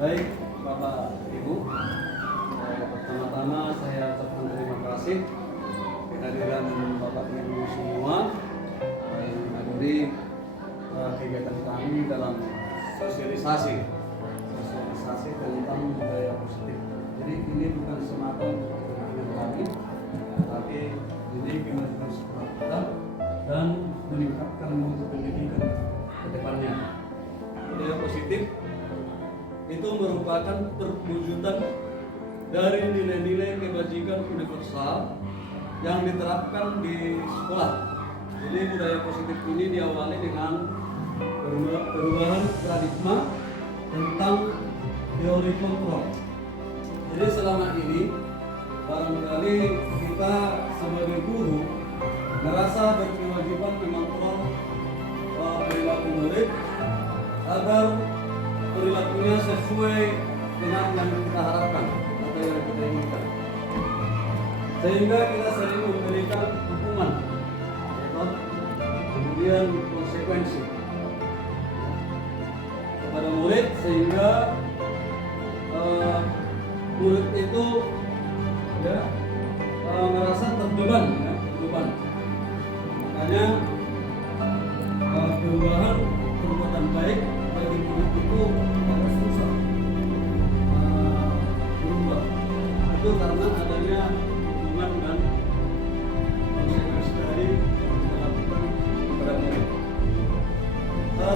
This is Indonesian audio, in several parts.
Baik Bapak Ibu, pertama-tama saya ucapkan terima kasih kehadiran Bapak Ibu semua yang menghadiri kegiatan kami dalam sosialisasi tentang budaya positif. Jadi ini bukan semata kepentingan kami, tapi ini kepentingan sekolah kita dan meningkatkan mutu pendidikan ke depannya. Budaya positif itu merupakan perwujudan dari nilai-nilai kebajikan universal yang diterapkan di sekolah. Jadi budaya positif ini diawali dengan perubahan paradigma tentang teori kontrol. Jadi selama ini barangkali kita sebagai guru merasa berkewajiban mengontrol perilaku murid agar perilakunya sesuai dengan yang kita harapkan atau yang kita inginkan, sehingga kita sering memberikan hukuman, kemudian konsekuensi kepada murid sehingga murid itu merasa terbeban, makanya perubahan perbuatan baik bagi murid itu agak susah berubah. Itu karena adanya hubungan dan konsekuensi dari melakukan kepada murid.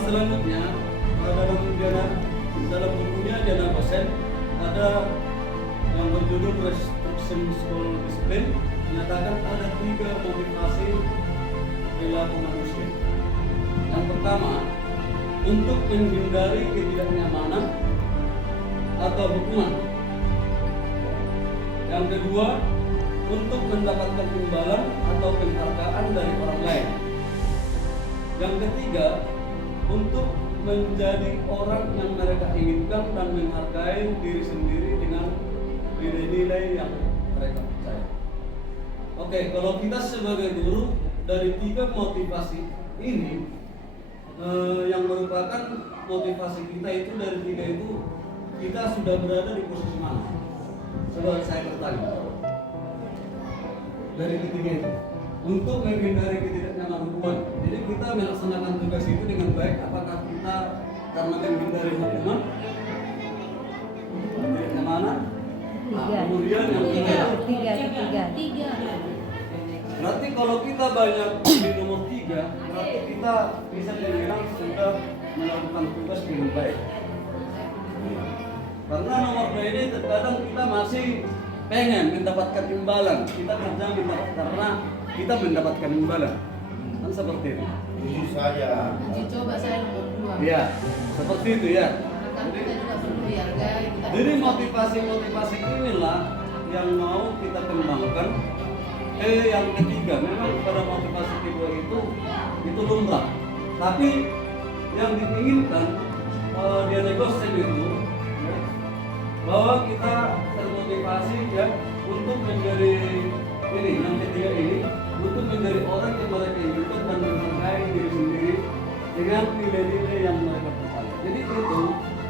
Selanjutnya dalam bukunya Diana Gosen ada yang berjudul Restriction School Discipline, menyatakan ada 3 motivasi perilaku manusia. Yang pertama, untuk menghindari ketidaknyamanan atau hukuman. Yang kedua, untuk mendapatkan imbalan atau penghargaan dari orang lain. Yang ketiga, untuk menjadi orang yang mereka inginkan dan menghargai diri sendiri dengan nilai-nilai yang mereka percaya. Oke, kalau kita sebagai guru dari 3 motivasi ini yang merupakan motivasi kita itu dari 3 itu, kita sudah berada di posisi mana? Coba saya bertanya. Dari 3 itu, untuk menghindari ketidaknyamanan hukuman. Jadi kita melaksanakan tugas itu dengan baik. Apakah kita karena menghindari hukuman, ketidaknyamanan? Kemudian yang tiga. Berarti kalau kita banyak di nomor 3, berarti kita bisa dibilang sudah melakukan tugas dengan baik. Karena nomor 2 ini terkadang kita masih pengen mendapatkan imbalan. Kita kerja karena kita mendapatkan imbalan. Kan seperti itu. Uji saja. Uji coba saya nomor 2. Iya, seperti itu ya. Kan kita juga perlu dihargai. Jadi motivasi inilah yang mau kita kembangkan. Yang ketiga, memang pada motivasi kedua itu lumrah. Tapi yang diinginkan Diana Gosen itu bahwa kita termotivasi ya untuk menjadi ini, yang ketiga ini, untuk menjadi orang yang mereka inginkan dan menghargai diri sendiri dengan nilai-nilai yang mereka percaya. Jadi itu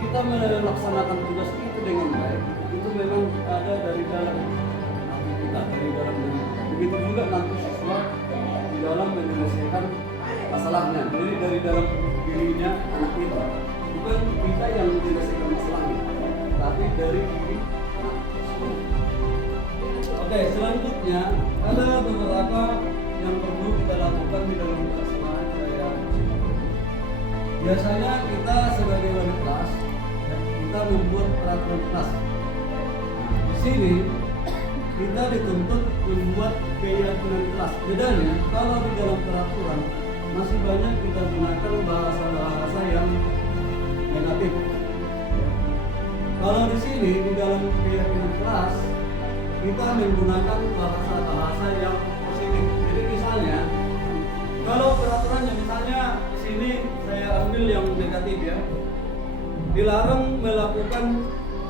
kita melaksanakan tugas itu dengan baik. Itu memang ada dari dalam kita, dari dalam diri. Begitu juga nanti siswa di dalam menyelesaikan masalahnya. Jadi dari dalam dirinya anak kita, bukan kita yang menyelesaikan masalahnya, tapi dari diri anak tersebut. Oke, selanjutnya ada beberapa yang perlu kita lakukan di dalam pelaksanaan budaya positif. Biasanya kita sebagai wali kelas, kita membuat peraturan kelas. Di sini kita dituntut membuat keyakinan kelas. Bedanya kalau di dalam peraturan masih banyak kita gunakan bahasa-bahasa yang negatif. Kalau di sini di dalam keyakinan kelas kita menggunakan bahasa-bahasa yang positif. Jadi misalnya kalau peraturannya misalnya di sini saya ambil yang negatif ya, dilarang melakukan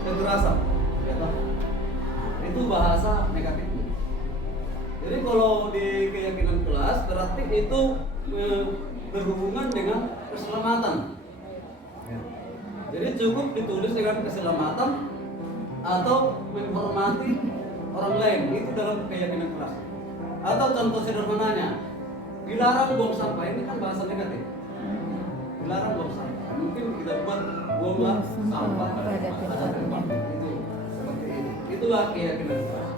kekerasan, ya toh? Itu bahasa negatif. Jadi kalau di keyakinan kelas berarti itu berhubungan dengan keselamatan. Jadi cukup ditulis dengan keselamatan atau menghormati orang lain, itu dalam keyakinan keras. Atau contoh sederhananya, dilarang buang sampah, ini kan bahasa negatif. Dilarang buang sampah, mungkin kita buat buanglah sampah pada tempat itu seperti ini. Itulah keyakinan keras.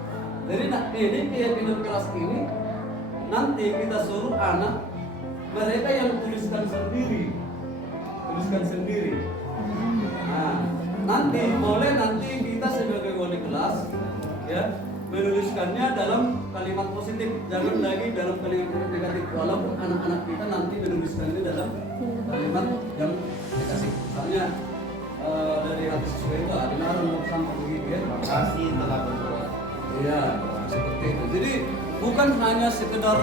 Jadi ini keyakinan keras ini nanti kita suruh anak mereka yang tuliskan sendiri. Nah, nanti boleh nanti kita sebagai wali kelas ya menuliskannya dalam kalimat positif, jangan lagi dalam kalimat negatif. Walaupun anak-anak kita nanti menuliskannya dalam kalimat yang negatif. Misalnya dari hati sesuai itu dilarang sampai begitu ya. Makasih telah berdoa. Iya, seperti itu. Jadi bukan hanya sekedar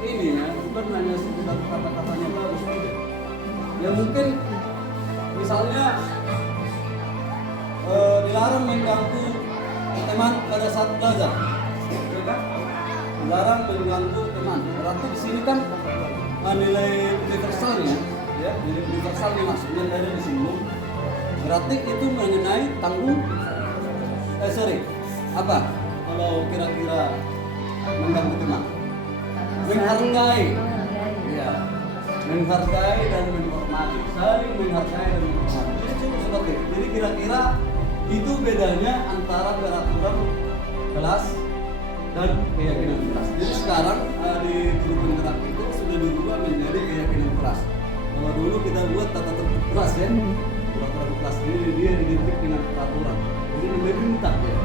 ini ya, bukan hanya sekedar kata-katanya bagus tidak. Ya mungkin misalnya dilarang mengganggu teman pada saat belajar, ya kan? Dilarang mengganggu teman. Berarti di sini kan nilai universalnya, ya nilai universalnya maksudnya ada di sini. Berarti itu mengenai apa? Kalau kira-kira mengganggu teman, menghargai, ya, menghargai dan menghormati, saling menghargai dan menghormati. Jadi cukup seperti itu. Jadi kira-kira itu bedanya antara peraturan kelas dan keyakinan kelas. Jadi sekarang di guru penggerak itu sudah dirubah menjadi keyakinan kelas. Kalau dulu kita buat tata tertib kelas ya, peraturan kelas ini dia identik dengan peraturan. Jadi memerintah ya.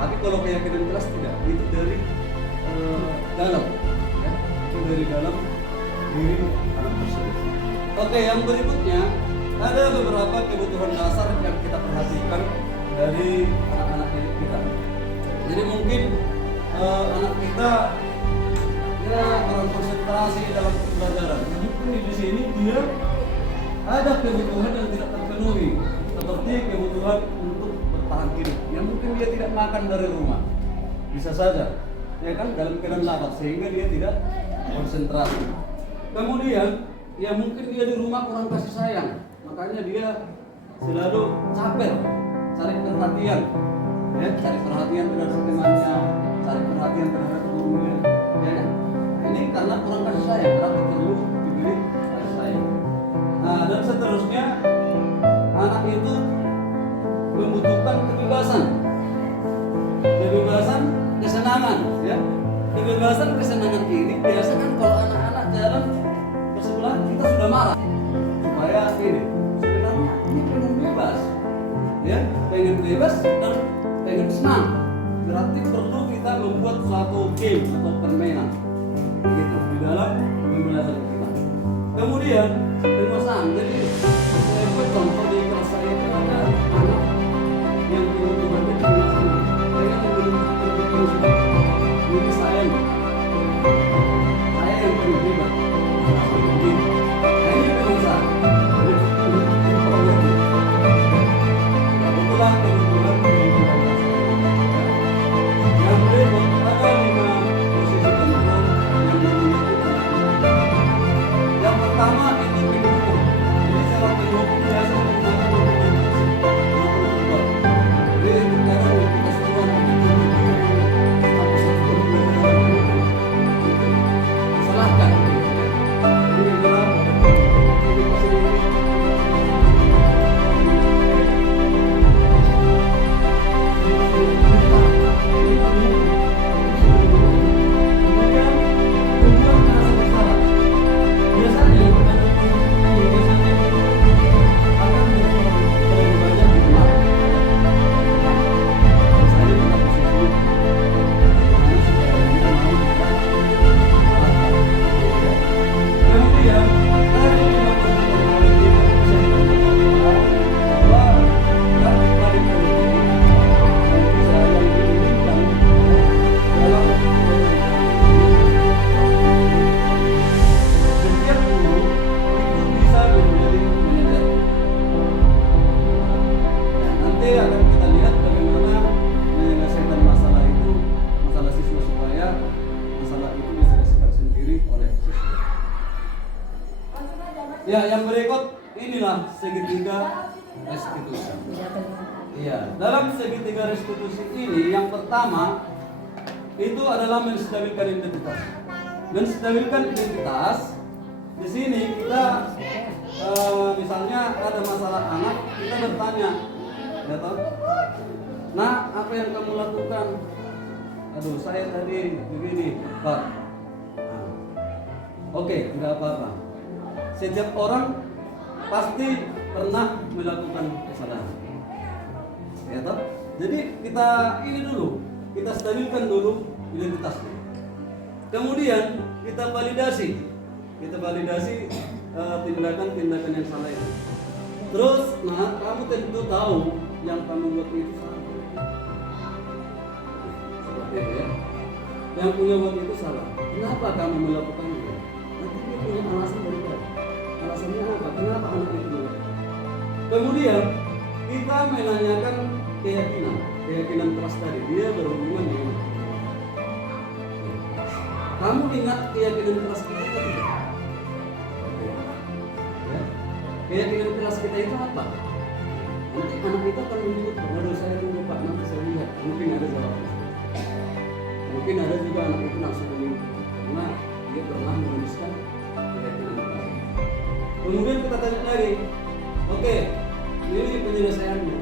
Tapi kalau keyakinan kelas tidak, itu dari dalam, ya, itu dari dalam diri anak tersebut. Oke, yang berikutnya ada beberapa kebutuhan dasar yang kita perhatikan dari anak-anak didik kita. Jadi mungkin anak kita ya kurang konsentrasi dalam pembelajaran. Mungkin di sini dia ada kebutuhan yang tidak terpenuhi, seperti kebutuhan untuk bertahan hidup. Yang mungkin dia tidak makan dari rumah, bisa saja, ya kan, dalam keadaan lapar sehingga dia tidak konsentrasi. Kemudian, ya mungkin dia di rumah kurang kasih sayang, makanya dia selalu capek cari perhatian, ya, cari perhatian terhadap temannya, cari perhatian terhadap gurunya, ya kan? Ini karena kurang kasih sayang, berarti perlu diberi kasih sayang. Nah, dan seterusnya anak itu membutuhkan kebebasan, kesenangan, ya. Kesenangan ini biasa kan kalau anak-anak jalan ke sebelah kita sudah marah supaya ini sebenarnya ini pengen bebas, ya, pengen bebas dan pengen senang. Berarti perlu kita membuat suatu game atau permainan gitu di dalam pembelajaran kita. Kemudian penguasaan, jadi saya contoh di kelas saya itu ada anak yang tiba-tiba penguasaan, pengen membentuk ini saya yang pengen bebas. Nah ini penguasaan. Itulah kebutuhan yang berikut ada 5 posisi penting yang dimiliki anak. Yang pertama itu pendukung. Jadi secara pendukung biasa menggunakan dokumen. Jadi sekarang kita semua salahkan. Jadi dalam ya, yang berikut inilah segitiga restitusi. Tidak terima. Iya, dalam segitiga restitusi ini yang pertama itu adalah menstabilkan identitas. Menstabilkan identitas di sini kita misalnya ada masalah anak, kita bertanya, ya toh? Nah, apa yang kamu lakukan? Aduh, saya tadi begini, Pak. Nah, oke, tidak apa-apa. Setiap orang pasti pernah melakukan kesalahan. Ya toh? Jadi kita ini dulu, kita stabilkan dulu identitasnya. Kemudian kita validasi tindakan-tindakan yang salah itu. Terus, nah kamu tentu tahu yang kamu buat itu salah. Seperti itu ya. Yang punya buat itu salah. Kenapa kamu melakukannya? Nanti dia punya alasan dari dia. Alasannya apa? Kenapa anak itu melakukan? Kemudian kita menanyakan keyakinan keras tadi. Dia berhubungan dengan kamu ingat keyakinan keras kita tidak? Ya. Keyakinan keras kita itu apa? Nanti anak kita akan menyebut, waduh saya tunggu Pak, nanti saya lihat. Mungkin ada jawabannya. Mungkin ada juga anak itu langsung menyebut, karena dia pernah menuliskan keyakinan keras. Kemudian kita tanya lagi, oke, ini penyelesaiannya.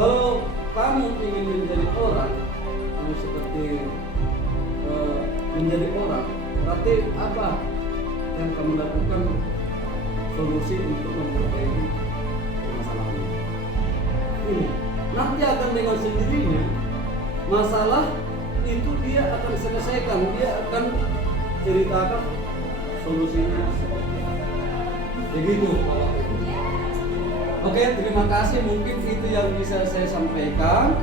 Kalau kamu ingin menjadi orang, kamu seperti menjadi orang, berarti apa yang kamu lakukan solusi untuk memperbaiki permasalahan ini? Nanti akan dengan sendirinya masalah itu dia akan selesaikan, dia akan ceritakan solusinya seperti apa. Begitu. Oke, terima kasih. Mungkin itu yang bisa saya sampaikan.